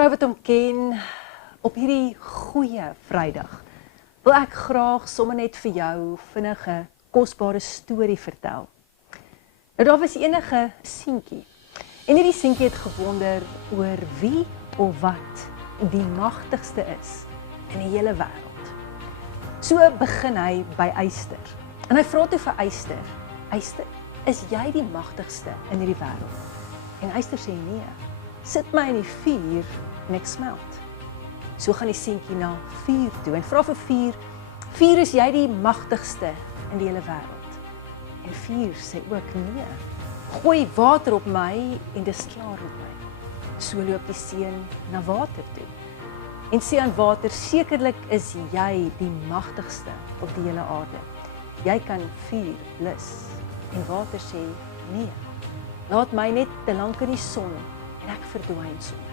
vrou wat hom ken, op hierdie goeie Vrydag, wil ek graag sommer net vir jou vinnige, kosbare storie vertel. Nou daar was enige seentjie, en hierdie seentjie het gewonder oor wie of wat die magtigste is in die hele wêreld. So begin hy by Eyster, en hy vra toe vir Eyster, Eyster, is jy die magtigste in hierdie wêreld? En Eyster sê nee, sit my in die vuur en ek smelt. So gaan die seentjie na vuur toe en vra vir vuur, vuur, is jy die magtigste in die hele wêreld? En vuur sê ook nee, gooi water op my en dis klaar met my. So loop die seun na water toe en sê aan water, sekerlik is jy die magtigste op die hele aarde. Jy kan vuur blus. En water sê nee, laat my net te lank in die son en ek verdwyn sonder.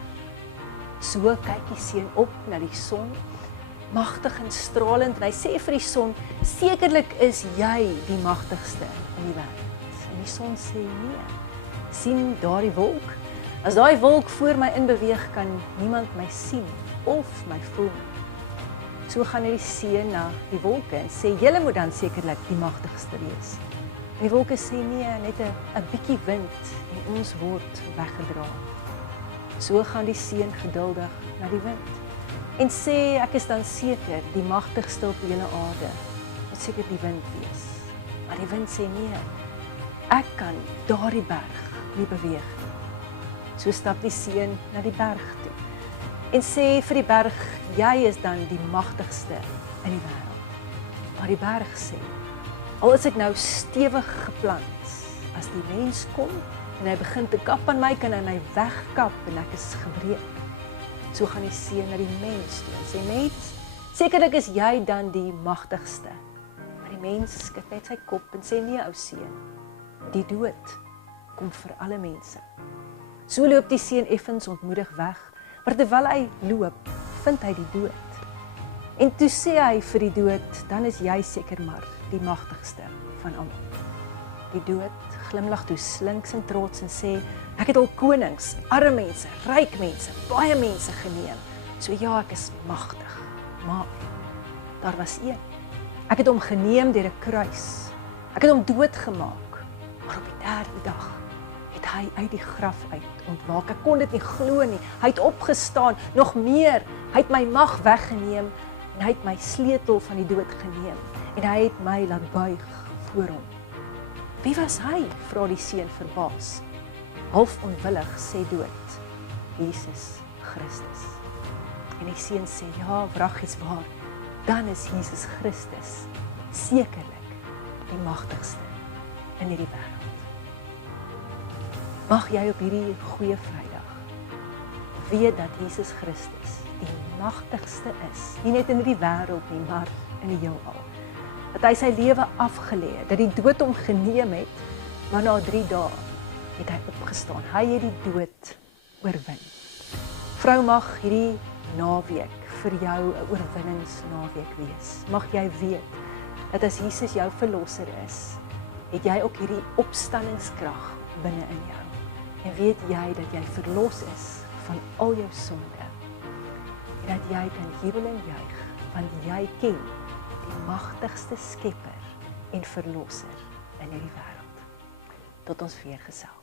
So kyk die seun op na die son, magtig en stralend, en hy sê vir die son, sekerlik is jy die magtigste in die wêreld. En die son sê nee, sien daardie wolk? As daai wolk voor my inbeweeg, kan niemand my sien of my voel. So gaan die seun na die wolke en sê, julle moet dan sekerlik die magtigste wees. En die wolke sê nee, net 'n bietjie wind en ons word weggedra. So gaan die seun geduldig na die wind en sê, ek is dan seker die magtigste op die hele aarde. Moet seker die wind wees. Maar die wind sê nee, ek kan daardie berg nie beweeg nie. So stap die seun na die berg toe en sê vir die berg, jy is dan die magtigste in die wêreld. Maar die berg sê, al is ek nou stewig geplant, as die mens kom en hy begin te kap aan my, kan hy my wegkap en ek is gebreek. So gaan die seun na die mens toe en sê, mens, sekerlik is jy dan die magtigste. Maar die mens skud net sy kop en sê, nee ou seun, die dood kom vir alle mense. So loop die seun effens ontmoedig weg, maar terwyl hy loop, vind hy die dood. En toe sê hy vir die dood, dan is jy seker maar die magtigste van almal. Die dood glimlag toe slinks en trots en sê, ek het al konings, arme mense, ryk mense, baie mense geneem. So ja, ek is magtig, maar daar was een. Ek het hom geneem deur 'n kruis. Ek het hom doodgemaak, maar op die 3de dag het hy uit die graf uit ontwaak. Ek kon dit nie glo nie. Hy het opgestaan, nog meer. Hy het my mag weggeneem en hy het my sleutel van die dood geneem en hy het my laat buig voor hom. Wie was hy? Vra die seun verbaas. Half onwillig sê dood, Jesus Christus. En die seun sê, ja, wrag is waar. Dan is Jesus Christus sekerlik die magtigste in hierdie wêreld. Mag jy op hierdie goeie Vrydag weet dat Jesus Christus die magtigste is, nie net in hierdie wêreld nie, maar in die heelal. Dat hy sy lewe afgelê het, dat die dood hom geneem het, maar na 3 dae het hy opgestaan. Hy het die dood oorwin. Vrou, mag hierdie naweek vir jou 'n oorwinningsnaweek wees. Mag jy weet dat as Jesus jou verlosser is, het jy ook hierdie opstanningskrag binne in jou. En weet jy dat jy verlos is van al jou sonde. En dat jy kan jubel en juig, want jy ken die magtigste skepper en verlosser in hierdie wêreld. Tot ons weer gesels.